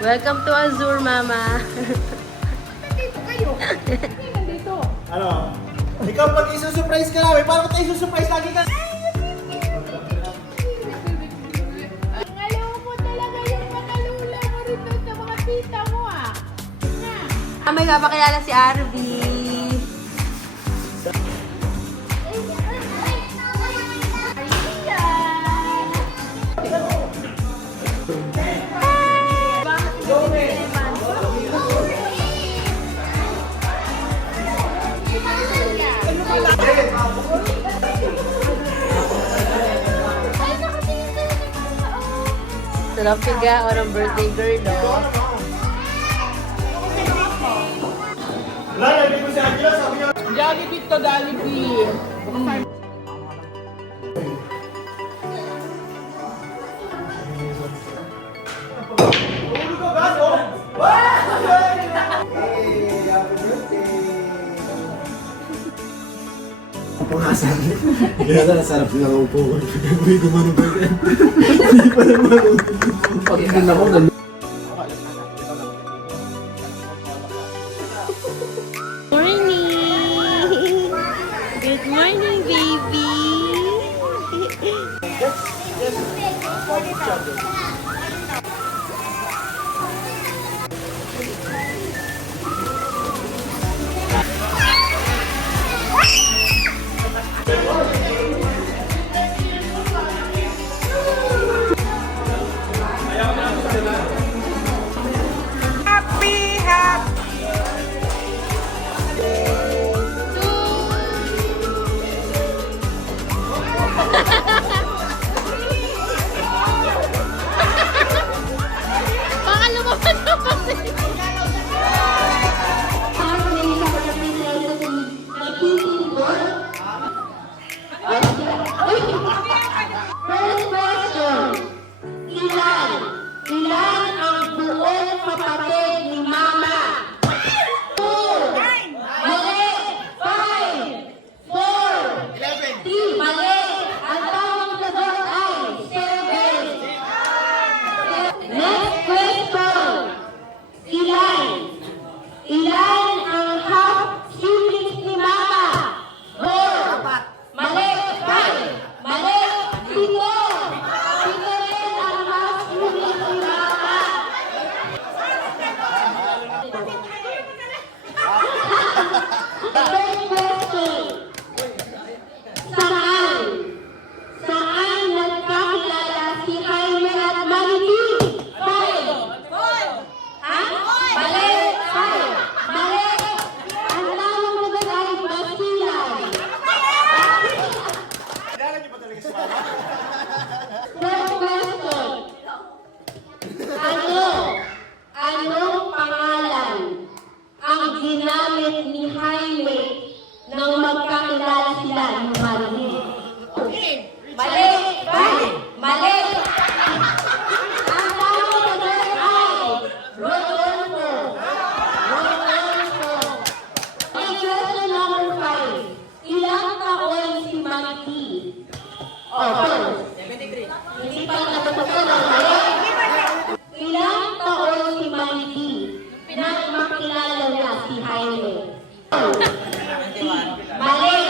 Welcome to Azure, Mama. Nandito kayo. Nandito. Ano? Ikaw pag isusurprise ka namin, paano tayo isusurprise lagi ka? Ngalaw mo talaga yung mga lula mo rin doon sa mga tita mo ah. May papakilala si Arby. Sarap piga o ng birthday girl, no? Wala, nabig ko si Angela, sabi niya. Jollibee to Jollibee. Ulo ko, gas, oh! Hey, happy birthday! Kaya na, sarap lang upo ko. Uy, gumano ba yan? Hindi pa naman ako. Pag-inan ako, Morning! Good morning, baby! Baka lumabas na kasi. First question. Ilan ang buong kapatid ni Mama? 2. Mali. 5. 4. 3. Mali. Ang tamang sagot ay 7. Next question. Ilan ang half siblings ni Mama? 4. Mali. 5. Mali. 7. 7 rin ang half siblings ni Mama. Third question. Saan nagkakilala si Jaime at Maribel? 5. Ha? Mali. 5. Mali. Ang tamang sagot ay Basilan. Kilala niyo ba talaga si Mama? Fourth question. Anong pangalan ang ginamit ni Jaime nang magkakilala sila ni Maribel? Mali! Mali! Ang tamang sagot ay Rodolfo. Rodolfo. Okay, question number 5. Ilang taon si Magdi? Hindi pa natutunan. Mali! Ilang taon si Magdi nang makilala niya si Jaime? Mali!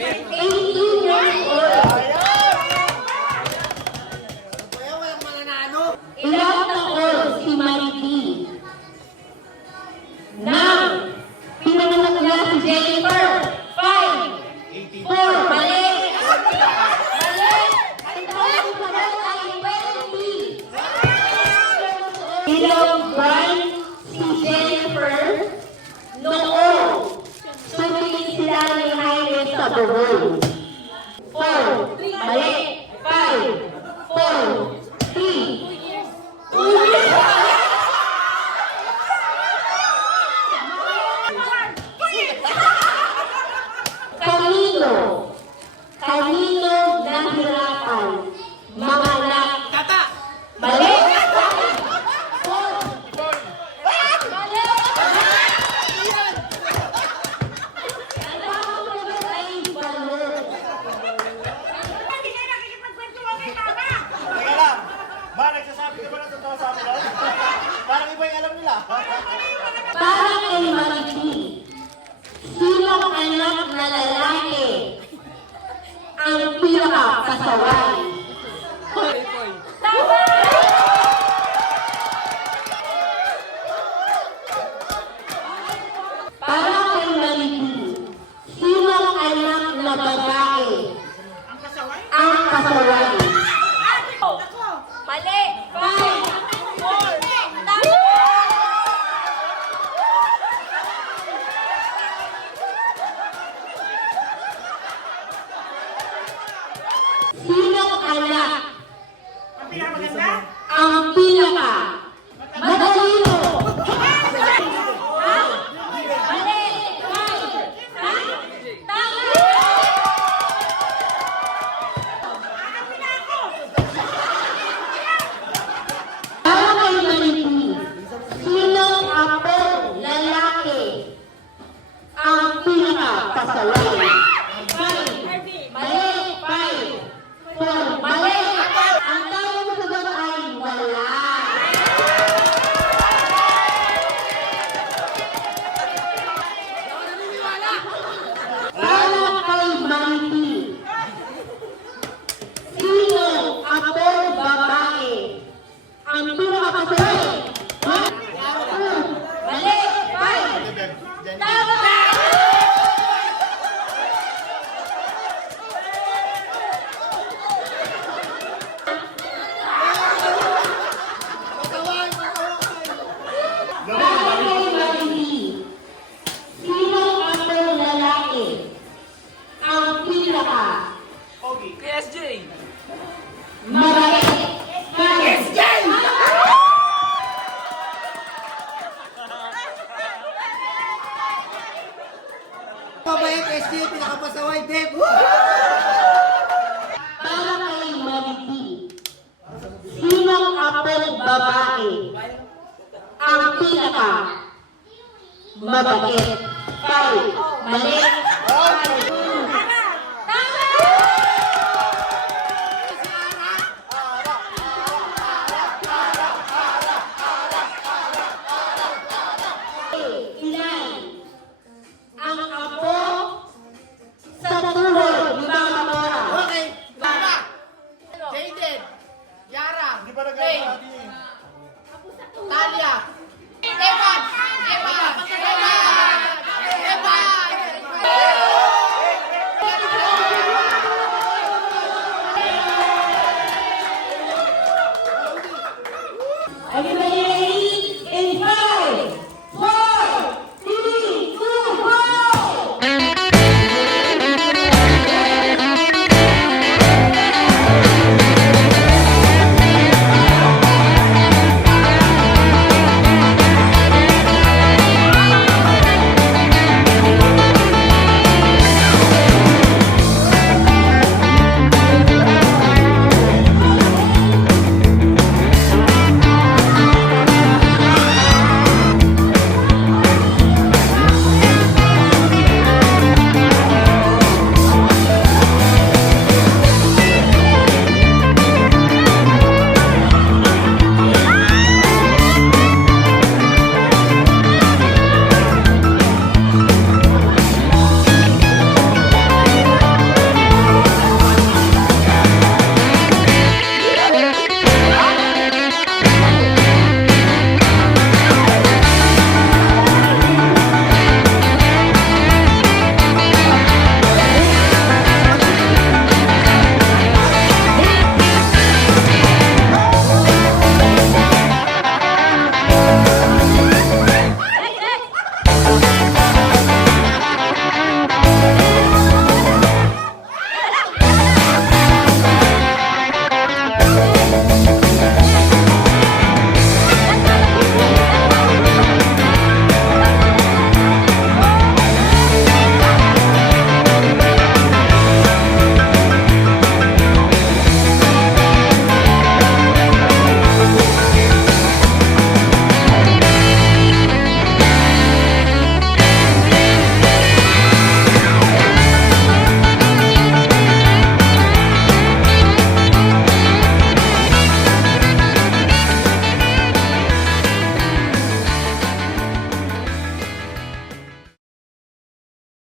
18 years old. Ilang taon si Maribel nang pinanganak niya si Jennifer? 5. 4. Mali! Mali! Ang tamang sagot ay 20. Ilang buwan si Jennifer noong sumili sila ni Jaime sa bubong? 4. Mali! 5. 4. 3. 2 years. Kanino nahirapan manganak? Mali! 4. Mali! Ang tamang sagot ay balot. pasaway. Para kay Maribu, sinong anak na babae ang pasaway? Mali! 5, 4, tama! Sinong anak ang pinaka matalino? Mali! 5, tama! Para kay Maribu, sinong apo lalaki ang pinaka pasaway? Mali! 5, 4, mali! Ang tamang sagot ay wala. Para kay Maribu, sino apo babae ang pinakapasaway? Mali! 5, tama! Para kay Maribu, sino apo lalaki ang pinaka mabait? Pabayag SJ, pinakapasaway, Deb. Para kay Maribu, sinong apong babae ang pinaka mabait? 5, mali.